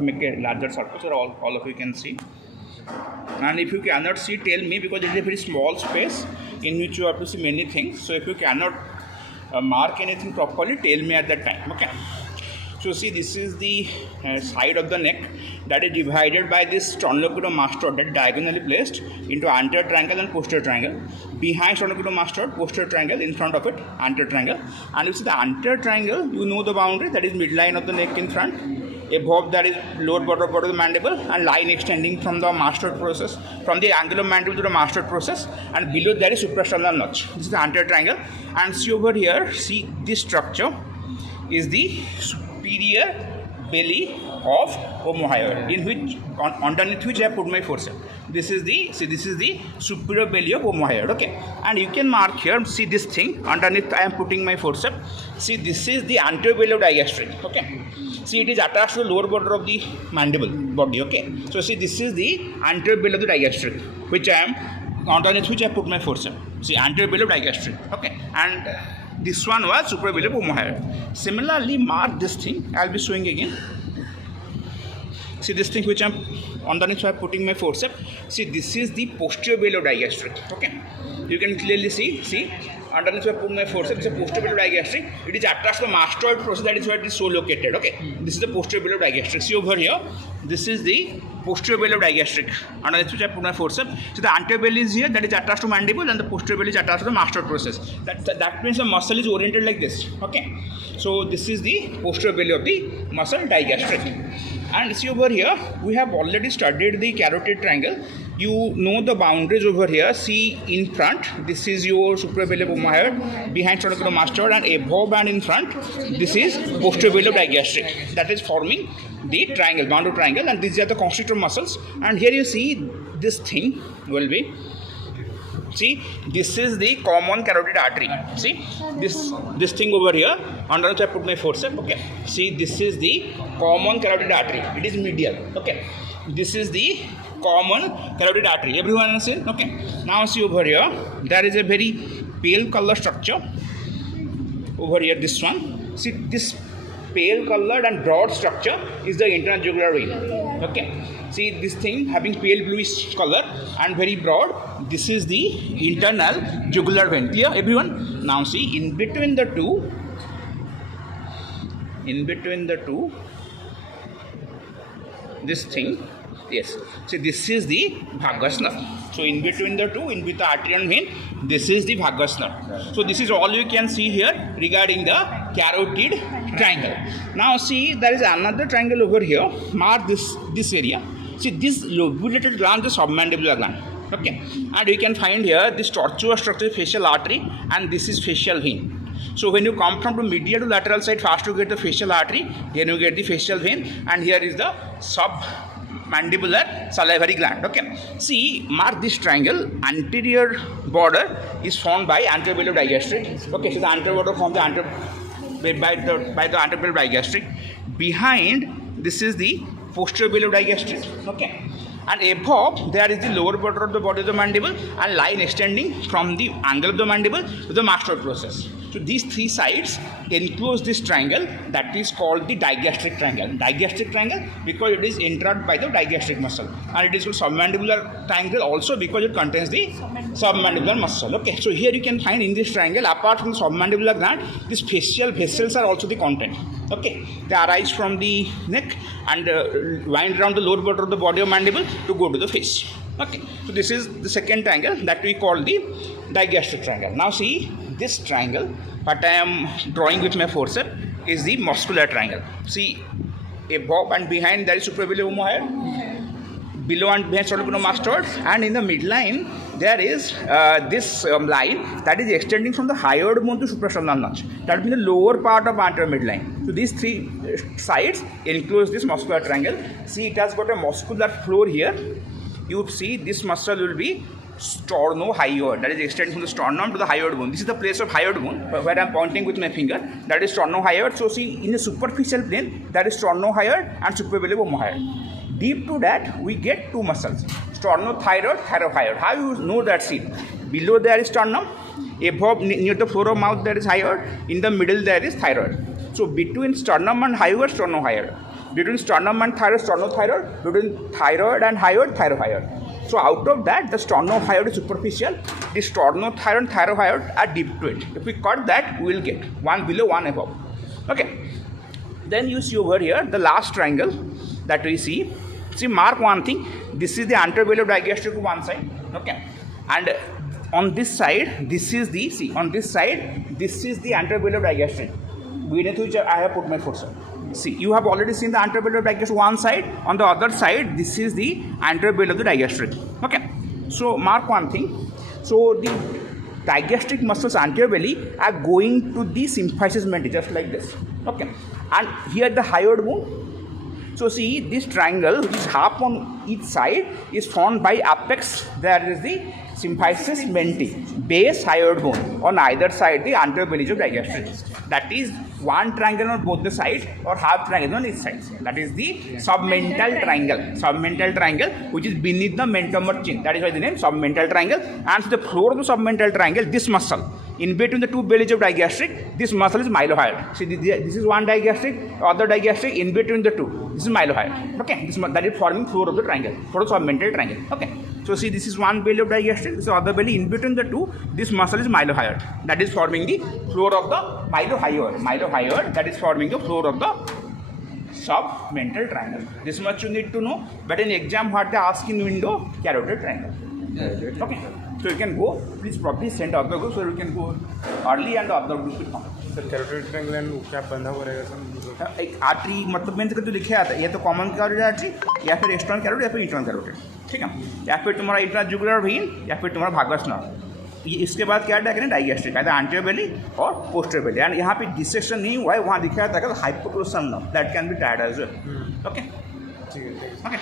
make a larger circle so all of you can see. And if you cannot see, tell me, because it is a very small space in which you have to see many things. So if you cannot mark anything properly, tell me at that time. Okay. So see, this is the side of the neck that is divided by this sternocleidomastoid that is diagonally placed into anterior triangle and posterior triangle. Behind sternocleidomastoid, posterior triangle, in front of it, anterior triangle. And you see the anterior triangle, you know the boundary, that is midline of the neck in front. Above that is lower border of the mandible and line extending from the mastoid process, from the angular mandible to the mastoid process, and below there is suprasternal notch. This is the anterior triangle. And see over here, see this structure is the superior belly of omohyoid, in which underneath which I have put my forceps. This is the superior belly of omohyoid. Okay, and you can mark here. See this thing underneath. I am putting my forceps. See, this is the anterior belly of digastric. Okay. See, it is attached to the lower border of the mandible body. Okay. So see, this is the anterior belly of the digastric, which I am underneath which I put my forceps. See, anterior belly of digastric. Okay, and this one was superior belly of omohyoid. Similarly, mark this thing. I will be showing again. See this thing which I am underneath I am putting my forceps. See, this is the posterior belly of digastric. Okay, you can clearly see. See, underneath I put my forceps. It's a posterior belly of digastric. It is attached to the mastoid process. That is where it is so located. Okay, this is the posterior belly of digastric. See over here. This is the posterior belly of digastric. Underneath which I put my forceps. So the anterior belly is here. That is attached to mandible, and the posterior belly is attached to the mastoid process. That means the muscle is oriented like this. Okay, so this is the posterior belly of the muscle digastric. And see over here, we have already studied the carotid triangle. You know the boundaries over here. See in front, this is your superior belly of omohyoid, behind sternocleidomastoid, and above and in front, this is posterior belly of digastric. That is forming the triangle, boundary triangle, and these are the constrictor muscles. And here you see this thing will be. See, this is the common carotid artery. See, this thing over here, under which I put my forceps. Okay. See, this is the common carotid artery. It is medial. Okay. This is the common carotid artery. Everyone understand? Okay. Now see over here, there is a very pale color structure. Over here, this one. See, this pale colored and broad structure is the internal jugular vein. Okay. See this thing having pale bluish color and very broad. This is the internal jugular vein. Clear, everyone? Now see, in between the two, this thing. Yes. See, this is the vagus nerve. So in between the two, in between the artery and vein, this is the vagus nerve. So this is all you can see here regarding the carotid triangle. Now see, there is another triangle over here. Mark this area. See, this lobulated gland is submandibular gland. Okay, and you can find here this tortuous structure, facial artery, and this is facial vein. So when you come from the medial to lateral side, first you get the facial artery, then you get the facial vein, and here is the submandibular salivary gland. Okay, see, mark this triangle. Anterior border is formed by anterior belly of digastric. Okay, so the anterior border forms the anterior by the anterior belly of digastric. Behind, this is the posterior belly of digastric. Okay, and above there is the lower border of the body of the mandible and line extending from the angle of the mandible to the mastoid process. So these three sides enclose this triangle that is called the digastric triangle. Digastric triangle because it is entered by the digastric muscle, and it is called submandibular triangle also because it contains the submandibular muscle. Okay, so here you can find in this triangle, apart from the submandibular gland, these facial vessels are also the content. Okay, they arise from the neck and wind around the lower border of the body of mandible to go to the face. Okay, so this is the second triangle that we call the digastric triangle. Now see, this triangle, what I am drawing with my forceps, is the muscular triangle. See, above and behind there is superior belly of omohyoid, below and behind sternocleidomastoid, and in the midline there is this line that is extending from the hyoid bone to suprasternal notch. That means the lower part of anterior midline. So these three sides enclose this muscular triangle. See, it has got a muscular floor here. You see, this muscle will be sternohyoid, that is extending from the sternum to the hyoid bone. This is the place of hyoid bone where I am pointing with my finger. That is sternohyoid. So see, in the superficial plane, that is sternohyoid and superior belly of omohyoid. Deep to that, we get two muscles, sternothyroid, thyrohyoid. How you know that? See, below there is sternum, above near the floor of mouth there is hyoid, in the middle there is thyroid. So between sternum and hyoid, sternohyoid. between sternum and thyroid, sternothyroid, between thyroid and hyoid, thyrohyoid. So out of that, the sternohyoid is superficial, the sternothyroid and thyrohyoid are deep to it. If we cut that, we will get one below, one above. Okay. Then you see over here the last triangle that we see. See, mark one thing. This is the anterior digastric to one side. Okay. And on this side, this is the, see, on this side, this is the anterior digastric, beneath which I have put my forearm. See, you have already seen the anterior digastric one side. On the other side, this is the anterior of the digastric. Okay. So mark one thing. So the digastric muscles anteriorly are going to the symphysis menti, just like this. Okay. And here the hyoid bone. So see, this triangle, which is half on each side, is formed by apex. There is the symphysis menti, base hyoid bone. On either side, the anterior of digastric. That is one triangle on both the sides, or half triangle on each side. That is the submental triangle. Submental triangle, which is beneath the mentum or chin. That is why the name submental triangle. And to the floor of the submental triangle, this muscle, in between the two bellies of digastric, this muscle is mylohyoid. See, this is one digastric, other digastric, in between the two. This is mylohyoid. Okay, that is forming floor of the triangle, floor of submental triangle. Okay, so see, this is one belly of digastric, this is other belly. In between the two, this muscle is mylohyoid. That is forming the floor of the mylohyoid. Mylohyoid, that is forming the floor of the submental triangle. This much you need to know. But in exam, what they ask in window, carotid triangle. Okay. So you can go, please probably send other group so you can go early and the other group will come. Sir carotid triangle and क्या बंधा हुआ रहेगा sir? एक artery मतलब मैंने तो लिखे आता है, या तो कॉमन कैरोटिड आर्टरी, या फिर एक्सटर्नल कैरोटिड, या फिर इंटरनल कैरोटिड. ठीक है, या फिर तुम्हारा इंट्राजुगुलर वेन, या फिर तुम्हारा भागस नर्व. ये इसके बाद क्या डायग्राम है, डाइगैस्ट्रिक है, एंटीरियर बेली और पोस्टीरियर बेली. एंड यहाँ पे डिसेक्शन नहीं हुआ है, वहाँ दिखाया था hypoglossal nerve that can be tired as well. Okay, ठीक है. ओके.